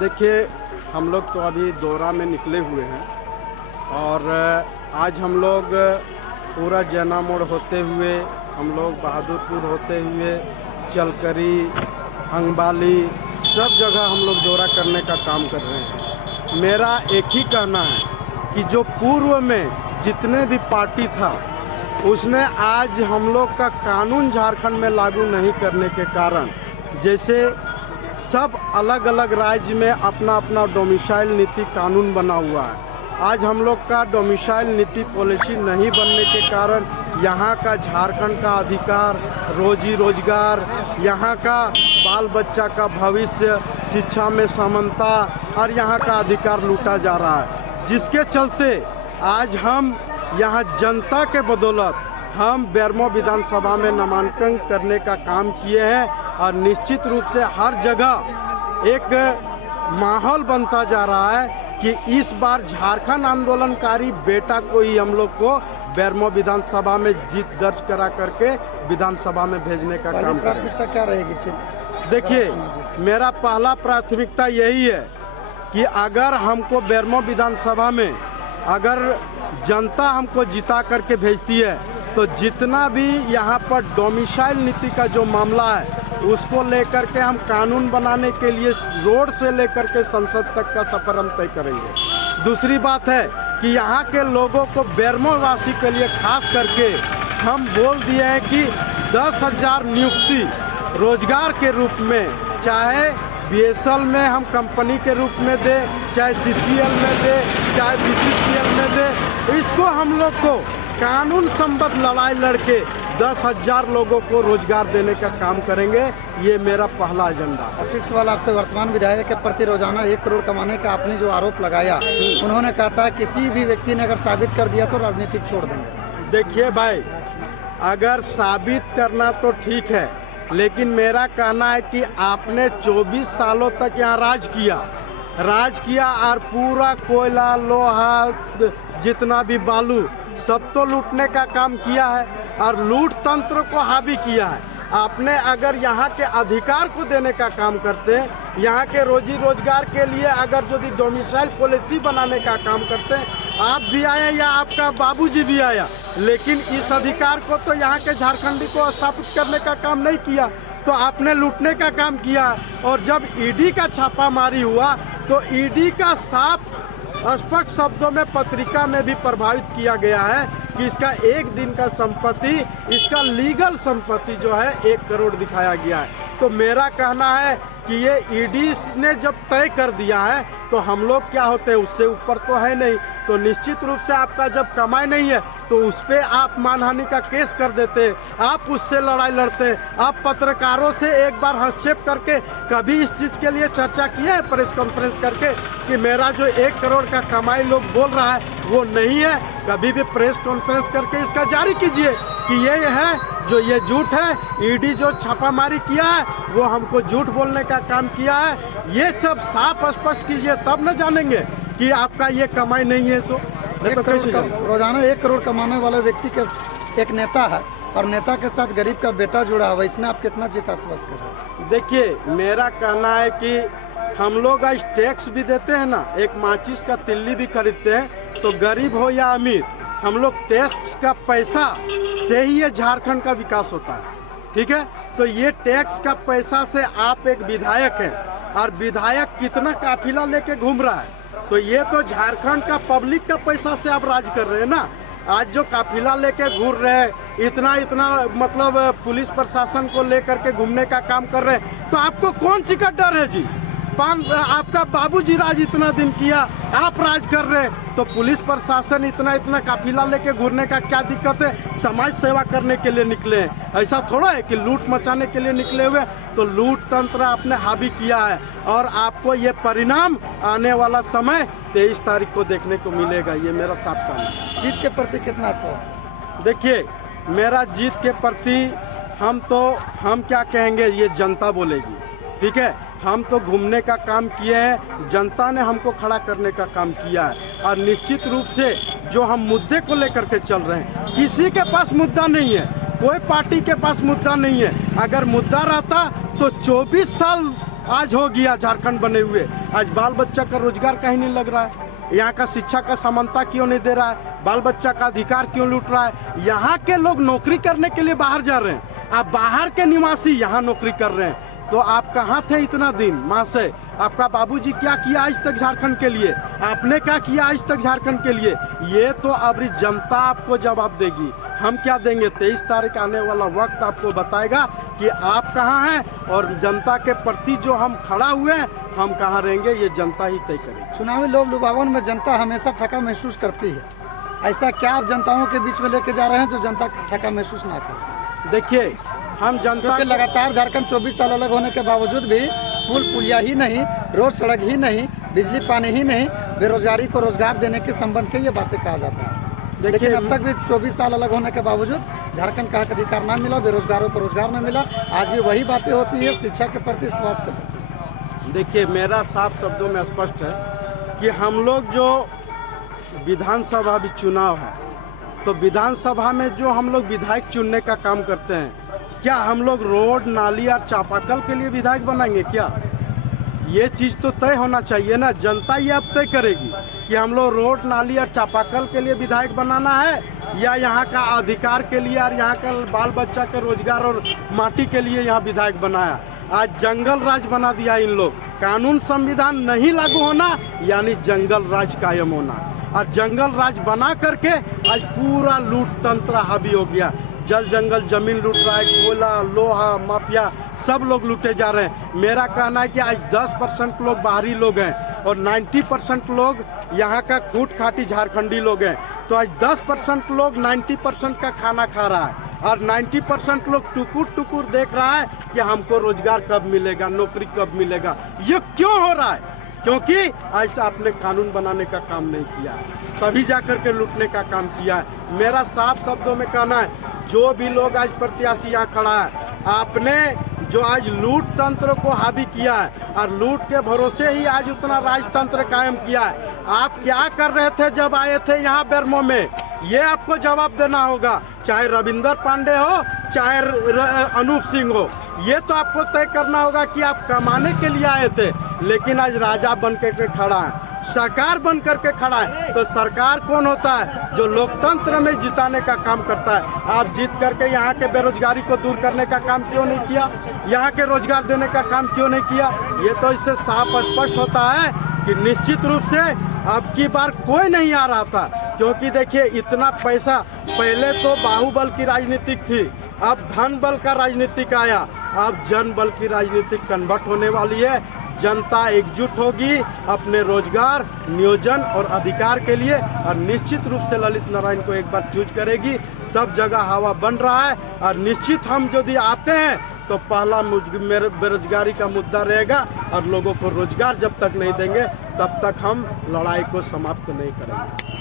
देखिए, हम लोग तो अभी दौरा में निकले हुए हैं और आज हम लोग पूरा जैना मोड़ होते हुए, हम लोग बहादुरपुर होते हुए, चलकरी, हंगबाली, सब जगह हम लोग दौरा करने का काम कर रहे हैं। मेरा एक ही कहना है कि जो पूर्व में जितने भी पार्टी था, उसने आज हम लोग का कानून झारखंड में लागू नहीं करने के कारण, जैसे सब अलग अलग राज्य में अपना अपना डोमिसाइल नीति कानून बना हुआ है। आज हम लोग का डोमिसाइल नीति पॉलिसी नहीं बनने के कारण यहाँ का झारखंड का अधिकार, रोजी रोजगार, यहाँ का बाल बच्चा का भविष्य, शिक्षा में समानता और यहाँ का अधिकार लूटा जा रहा है। जिसके चलते आज हम यहाँ जनता के बदौलत हम बेरमो विधानसभा में नामांकन करने का काम किए हैं और निश्चित रूप से हर जगह एक माहौल बनता जा रहा है कि इस बार झारखंड आंदोलनकारी बेटा को ही हम लोग को बेरमो विधानसभा में जीत दर्ज करा करके विधानसभा में भेजने का काम प्राथमिकता क्या रहेगी? देखिए, मेरा पहला प्राथमिकता यही है कि अगर हमको बेरमो विधानसभा में अगर जनता हमको जिता करके भेजती है तो जितना भी यहाँ पर डोमिसाइल नीति का जो मामला है उसको लेकर के हम कानून बनाने के लिए रोड से लेकर के संसद तक का सफर हम तय करेंगे। दूसरी बात है कि यहाँ के लोगों को बेरमो वासी के लिए खास करके हम बोल दिए हैं कि 10,000 नियुक्ति रोजगार के रूप में, चाहे बीएसएल में हम कंपनी के रूप में दे, चाहे सीसीएल में दे, चाहे बीसीसीएल में दे, इसको हम लोग को कानून संबद्ध लड़ाई लड़के 10,000 लोगों को रोजगार देने का काम करेंगे। ये मेरा पहला एजेंडा। और इस सवाल आपसे, वर्तमान विधायक के प्रति रोजाना 1 करोड़ कमाने का आपने जो आरोप लगाया, उन्होंने कहा था किसी भी व्यक्ति ने अगर साबित कर दिया तो राजनीतिक छोड़ देंगे। देखिए भाई, अगर साबित करना तो ठीक है, लेकिन मेरा कहना है कि आपने 24 सालों तक यहाँ राज किया और पूरा कोयला, लोहा, जितना भी बालू सब तो लूटने का काम किया है और लूट तंत्र को हावी किया है। आपने अगर यहाँ के अधिकार को देने का काम करते हैं, यहाँ के रोजी रोजगार के लिए अगर यदि डोमिसाइल पॉलिसी बनाने का काम करते हैं, आप भी आए या आपका बाबूजी भी आया, लेकिन इस अधिकार को तो यहाँ के झारखंडी को स्थापित करने का काम नहीं किया, तो आपने लूटने का काम किया। और जब ईडी का छापामारी हुआ तो ईडी का साफ स्पष्ट शब्दों में पत्रिका में भी प्रभावित किया गया है कि इसका एक दिन का संपत्ति, इसका लीगल संपत्ति जो है 1 करोड़ दिखाया गया है। तो मेरा कहना है कि ये ईडी ने जब तय कर दिया है तो हम लोग क्या होते हैं, उससे ऊपर तो है नहीं। तो निश्चित रूप से आपका जब कमाई नहीं है तो उस पर आप मानहानि का केस कर देते, आप उससे लड़ाई लड़ते। आप पत्रकारों से एक बार हस्तक्षेप करके कभी इस चीज़ के लिए चर्चा किया है प्रेस कॉन्फ्रेंस करके कि मेरा जो 1 करोड़ का कमाई लोग बोल रहा है वो नहीं है? कभी भी प्रेस कॉन्फ्रेंस करके इसका जारी कीजिए कि ये है जो ये झूठ है। ईडी जो छापामारी किया है वो हमको झूठ बोलने का काम किया है। ये सब साफ स्पष्ट कीजिए, तब न जानेंगे कि आपका ये कमाई नहीं है। सो तो कैसे रोजाना 1 करोड़ कमाने वाले व्यक्ति के एक नेता है और नेता के साथ गरीब का बेटा जुड़ा हुआ, इसमें आप कितना जीत आश्वस्त कर रहे हैं? देखिए, मेरा कहना है कि हम लोग आज टैक्स भी देते हैं ना, एक माचिस का तिल्ली भी खरीदते हैं, तो गरीब हो या अमीर, हम लोग टैक्स का पैसा से ही ये झारखंड का विकास होता है। ठीक है, तो ये टैक्स का पैसा से आप एक विधायक हैं और विधायक कितना काफिला लेके घूम रहा है, तो ये तो झारखंड का पब्लिक का पैसा से आप राज कर रहे हैं ना। आज जो काफिला लेके घूर रहे हैं, इतना मतलब पुलिस प्रशासन को लेकर के घूमने का काम कर रहे हैं, तो आपको कौन सी का डर है जी? आपका बाबूजी राज इतना दिन किया, आप राज कर रहे हैं, तो पुलिस प्रशासन इतना काफिला लेके घूरने का क्या दिक्कत है? समाज सेवा करने के लिए निकले हैं, ऐसा थोड़ा है कि लूट मचाने के लिए निकले हुए। तो लूट तंत्र आपने हावी किया है और आपको ये परिणाम आने वाला समय 23 तारीख को देखने को मिलेगा। ये मेरा साफ कहना है। जीत के प्रति कितना आश्वस्त? देखिए, मेरा जीत के प्रति हम क्या कहेंगे, ये जनता बोलेगी। ठीक है, हम तो घूमने का काम किए हैं, जनता ने हमको खड़ा करने का काम किया है और निश्चित रूप से जो हम मुद्दे को लेकर के चल रहे हैं, किसी के पास मुद्दा नहीं है, कोई पार्टी के पास मुद्दा नहीं है। अगर मुद्दा रहता तो 24 साल आज हो गया झारखंड बने हुए। आज बाल बच्चा का रोजगार कहीं नहीं लग रहा है, यहाँ का शिक्षा का समानता क्यों नहीं दे रहा है, बाल बच्चा का अधिकार क्यों लूट रहा है। यहाँ के लोग नौकरी करने के लिए बाहर जा रहे हैं, आप बाहर के निवासी यहाँ नौकरी कर रहे हैं। तो आप कहाँ थे इतना दिन माँ से? आपका बाबूजी क्या किया आज तक झारखंड के लिए? आपने क्या किया आज तक झारखंड के लिए? ये तो अब जनता आपको जवाब देगी, हम क्या देंगे। 23 तारीख आने वाला वक्त आपको बताएगा कि आप कहाँ हैं और जनता के प्रति जो हम खड़ा हुए हैं हम कहाँ रहेंगे, ये जनता ही तय करेगी। चुनावी लोभ लुभावन में जनता हमेशा ठगा महसूस करती है, ऐसा क्या आप जनताओं के बीच में लेके जा रहे हैं जो जनता ठगा महसूस ना करे? देखिए हम जनता क्योंकि लगातार झारखंड 24 साल अलग होने के बावजूद भी पुल पुलिया ही नहीं, रोड सड़क ही नहीं, बिजली पानी ही नहीं, बेरोजगारी को रोजगार देने के संबंध के ये बातें कहा जाता है। लेकिन अब तक भी 24 साल अलग होने के बावजूद झारखंड का हक अधिकार ना मिला, बेरोजगारों को रोजगार न मिला। आज भी वही बातें होती है शिक्षा के प्रति, स्वास्थ्य के प्रति। देखिए मेरा साफ शब्दों में स्पष्ट है कि हम लोग जो विधानसभा भी चुनाव है तो विधानसभा में जो हम लोग विधायक चुनने का काम करते हैं, क्या हम लोग रोड नाली और चापाकल के लिए विधायक बनाएंगे क्या? ये चीज़ तो तय होना चाहिए ना, जनता ये अब तय करेगी कि हम लोग रोड नाली और चापाकल के लिए विधायक बनाना है या यहाँ का अधिकार के लिए और यहाँ का बाल बच्चा के रोजगार और माटी के लिए यहाँ विधायक बनाया। आज जंगल राज बना दिया इन लोग, कानून संविधान नहीं लागू होना यानी जंगल राज कायम होना, और जंगल राज बना करके आज पूरा लूट तंत्र हावी हो गया। जल जंगल जमीन लूट रहा है, कोयला लोहा माफिया सब लोग लूटे जा रहे हैं। मेरा कहना है कि आज 10% लोग बाहरी लोग हैं और 90% लोग यहाँ का खूट खाटी झारखंडी लोग हैं। तो आज 10% लोग 90% का खाना खा रहा है और 90% लोग टुकुर टुकुर देख रहा है कि हमको रोजगार कब मिलेगा, नौकरी कब मिलेगा। ये क्यों हो रहा है? क्योंकि आज आपने कानून बनाने का काम नहीं किया, तभी जाकर के लूटने का काम किया है। मेरा साफ शब्दों में कहना है, जो भी लोग आज प्रत्याशी यहाँ खड़ा है, आपने जो आज लूट तंत्र को हावी किया है और लूट के भरोसे ही आज उतना राजतंत्र कायम किया है। आप क्या कर रहे थे जब आए थे यहाँ बेरमो में? ये आपको जवाब देना होगा, चाहे रविंदर पांडे हो चाहे अनूप सिंह हो। ये तो आपको तय करना होगा कि आप कमाने के लिए आए थे, लेकिन आज राजा बन के खड़ा है, सरकार बन करके खड़ा है। तो सरकार कौन होता है? जो लोकतंत्र में जिताने का काम करता है। आप जीत करके यहाँ के बेरोजगारी को दूर करने का काम क्यों नहीं किया? यहाँ के रोजगार देने का काम क्यों नहीं किया? ये तो इससे साफ स्पष्ट होता है कि निश्चित रूप से अब की बार कोई नहीं आ रहा था। क्योंकि देखिए इतना पैसा, पहले तो बाहुबल की राजनीतिक थी, अब धन बल का राजनीतिक आया, अब जन बल की राजनीतिक कन्वर्ट होने वाली है। जनता एकजुट होगी अपने रोजगार, नियोजन और अधिकार के लिए और निश्चित रूप से ललित नारायण को एक बार चूज करेगी। सब जगह हवा बन रहा है और निश्चित हम यदि आते हैं तो पहला बेरोजगारी का मुद्दा रहेगा और लोगों को रोजगार जब तक नहीं देंगे तब तक हम लड़ाई को समाप्त नहीं करेंगे।